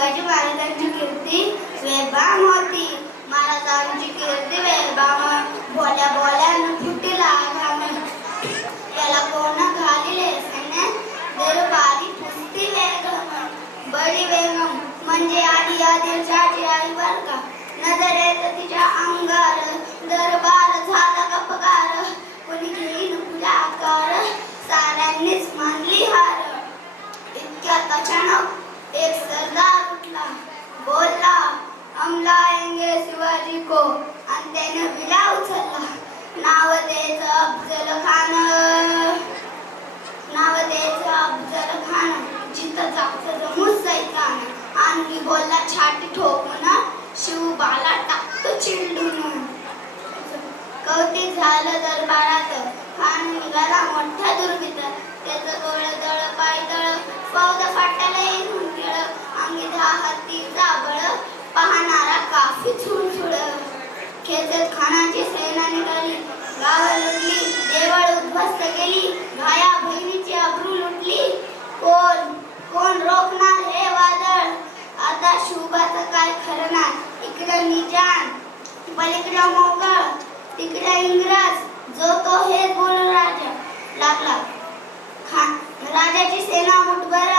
शिवाजी महाराजांची कीर्ती वेदभान होती. महाराजांची कीर्ती वेदभान, बोल्या बोल्यानं फुटिला घाम. त्याला कोण घालिले सैन्य, दरबारी पुसती वेगम. बडी बेगम म्हणजे आधी आदिलशाची आई बर का. नजर येत तिच्या अंगार, दरबार झाला गपगार. कोणी घेईन तुझा आकार, साऱ्यांनीच मानली हार. इतक्यात अचानक एक सरदार उठला, बोलला हम लाएंगे शिवाजी को. आणि त्याने विडा उचलला. नाव द्यायचं अफजल खान, नाव द्यायचं अफजल खान. जिथं जायचं मुसैतान. आणि बोलला छाती ठोकून, शिवबाला टाकतो चिरडून. कौतिक झालं दरबारात, खान निघाला मोठ्या दुर्गीत. त्याचं डोळं दळ पाय दळ, फौज फाटायला येऊन खेळ. अंगी 10 हत्तीचा बळ, पाहणारा काफी झुळझुळ. खेचत खानाची सेना निघाली, गावं लुटली, देवळ उद्ध्वस्त केली. भाया बहिणीची अब्रू लुटली. कोण कोण रोखणार हे वादळ. आता शिवबाचं काय खरं नाही. इकडं निजाम, पलीकडं मोगल, तिकडे इंग्रज. जो तो हे बोल राजा लागला. राजाची सेना मुठभर,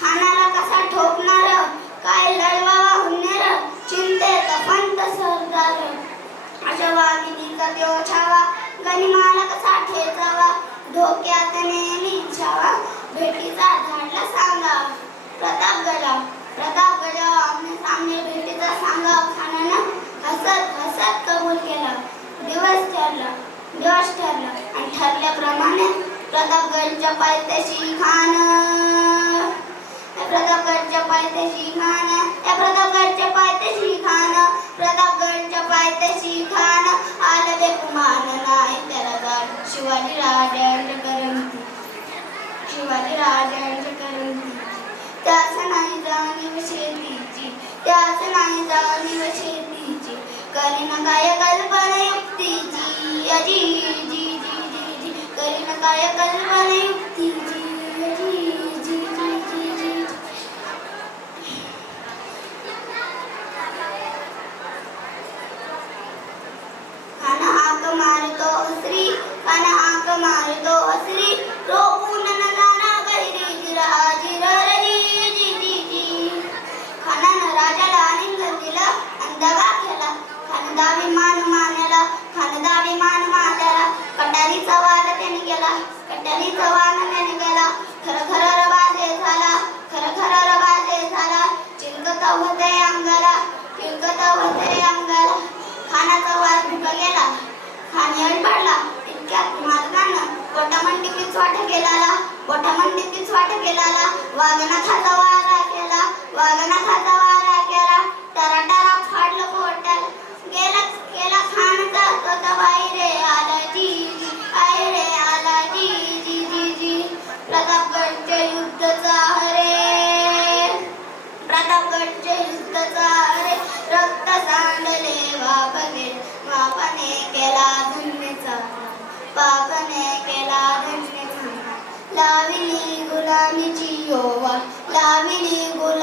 खानाला कसा ठोकणार. काय लढवावा हुन्नर, चिंतेत पंत सरदार. अशा वाघिणीचा त्यो छावा, गनिमाला कसा ठेचावा. धोक्यात नेहमी छावा, भेटीचा धाडला सांगा. प्रतापगड आमने सामने भेटीचा सांगा. खानानं हसत हसत कबूल केला. दिवस ठरला आणि ठरल्याप्रमाणे प्रतापगडच्या पायथ्याशी खान, प्रतापगडच्या पायथ्याशी खान, प्रतापगडच्या पायथ्याशी खान, प्रतापगडच्या पायथ्याशी खान. आलं बेकुमान नाही त्याला गाड. शिवाजी राजांच्या करंती, शिवाजी राजांच्या करंती. त्याच नाही जाणीव शेतीची, त्याच नाही जाणीव शेतीची. करीन काय कल्पना युक्तीची, अजी जी जी जी जी. करीन काय कल्पना युक्तीची, अजी जी जी जी जी. खाना हाक मारतो हसरी, खाना हाक मारतो हसरी. रोखून न जाणार गैरी जिराजी रजी जी जी जी. खानानं राजाला आलिंगन दिलं आणि दगा केला. खानदावी मानला, खानदावी मानला. कटारीचा वार त्याने गेला, कटारीचा वार त्याने गेला. खर खर रबाजे झाला, खर खर रबाजे झाला. चिलकत होते अंगाला, चिलकत होते अंगाला. खानाचा वार फुका गेला, खान येळ पडला. इतक्यात मालकानं पोटामंडीकीच वाट केला, पोटामंडीकीच वाट केला. वाघनाथाचा वारा केला, वाघनाथाचा वारा केला. टराटरा फाडलं पोटाला, गेला खानचा तोता. बाई रे आला जी जी, आई रे आला जी जी जी जी. प्रतापगडच्या युद्धचा हरे, प्रतापगडच्या युद्धचा हरे. रक्त सांडले वापने, वापने केला धन्यचा, पापने केला धन्यचा. लाविली गुलामीची ओवा, लाविली गुलामी.